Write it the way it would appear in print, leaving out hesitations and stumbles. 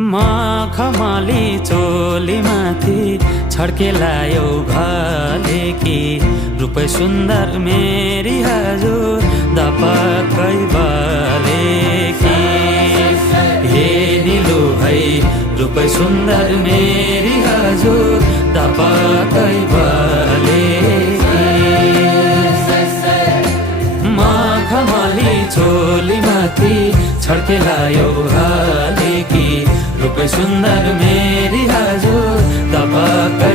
मखमली चोली माथि छड्केलायो घले कि रूप सुन्दर मेरी हजुर दपक्कै बले कि हे निलु है रूप सुन्दर मेरी हजुर दपक्कै बले मखमली चोली माथि छड्केलायो घले कि रूप सुन्दर मेरी हजुर दपक्कै